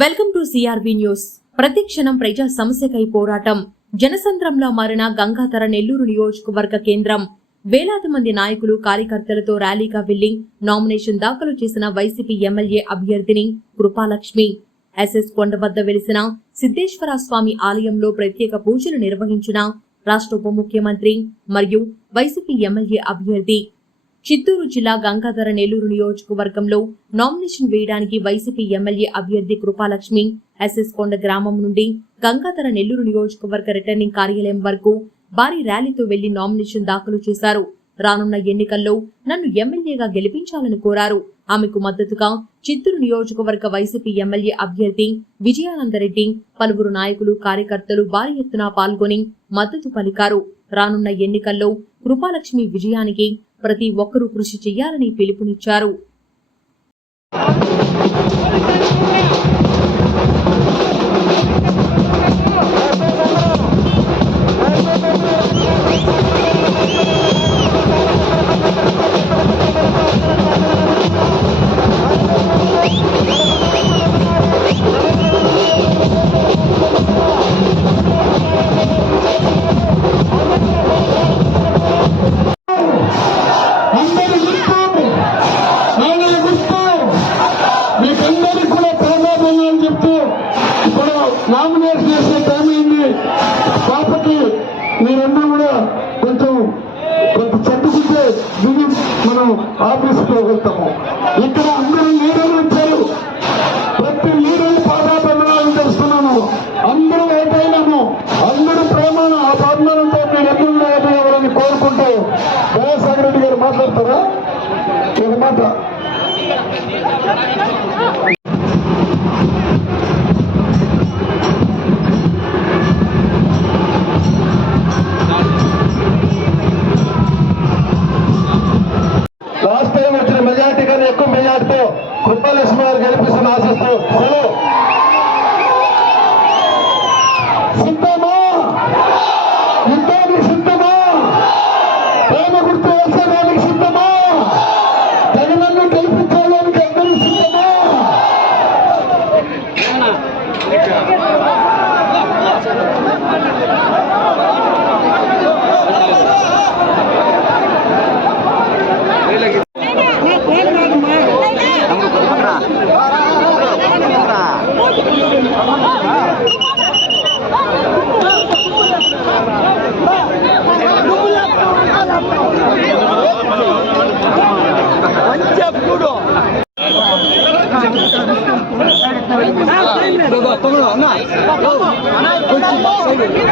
Welcome to CRB news. ప్రతిక్షణం ప్రజా సమస్యకై పోరాటం. జనసంద్రంలో మారిన గంగాధర నెల్లూరు నియోజకవర్గ కేంద్రం. వేలాది మంది నాయకులు కార్యకర్తలతో ర్యాలీగా వెళ్ళి నామినేషన్ దాఖలు చేసిన వైసీపీ ఎమ్మెల్యే అభ్యర్థిని కృపాలక్ష్మి. ఎస్ఎస్ కొండ వద్ద వెలిసిన సిద్ధేశ్వర స్వామి ఆలయంలో ప్రత్యేక పూజలు నిర్వహించిన రాష్ట్ర ఉప ముఖ్యమంత్రి మరియు వైసీపీ ఎమ్మెల్యే అభ్యర్థి చిత్తూరు జిల్లా గంగాధర నెల్లూరు నియోజకవర్గంలో నామినేషన్ వేయడానికి వైసీపీ ఎమ్మెల్యే అభ్యర్థి కృపాలక్ష్మి ఎస్ఎస్ కొండ గ్రామం నుండి గంగాధర నెల్లూరు నియోజకవర్గ రిటర్నింగ్ కార్యాలయం వరకు భారీ ర్యాలీతో వెళ్ళి నామినేషన్ దాఖలు చేశారు. రానున్న ఎన్నికల్లో నన్ను ఎమ్మెల్యేగా గెలిపించాలని కోరారు. ఆమెకు మద్దతుగా చిత్తూరు నియోజకవర్గ వైసీపీ ఎమ్మెల్యే అభ్యర్థి విజయానందరెడ్డి పలువురు నాయకులు కార్యకర్తలు భారీ ఎత్తున పాల్గొని మద్దతు పలికారు. రానున్న ఎన్నికల్లో కృపాలక్ష్మి విజయానికి ప్రతి ఒక్కరూ కృషి చేయాలని పిలుపునిచ్చారు. అందరికీ కూడా ప్రాధాన్యాలు చెప్తూ ఇప్పుడు నామినేషన్ చేసే టైం అయింది. కాబట్టి మీరందరూ కూడా కొంచెం కొంత చట్టుకుంటే దిగి మనం ఆఫీస్ వెళ్తాము. ఇక్కడ అందరూ లీడర్లు ఇచ్చారు ప్రతి లీడర్లు పాదాభిమానాలు తెలుస్తున్నాను అందరూ ఓటైనాము. అందరూ ప్రేమ ఆ అభిమానంతో మీరు ఎప్పుడు ఓటేయాలని కోరుకుంటూ వైఎస్ఆర్ రెడ్డి గారు మాట్లాడతారా? ఒక మాట. మెజార్టీతో గారు గెలిపిస్తున్న ఆశిస్తూ సెలవు. సిద్ధమా? యుద్ధానికి సిద్ధమా? ప్రేమ గుర్తు వేసేదానికి సిద్ధమా? Pancap kudo. Baba, tunggu, na. Na, kunci.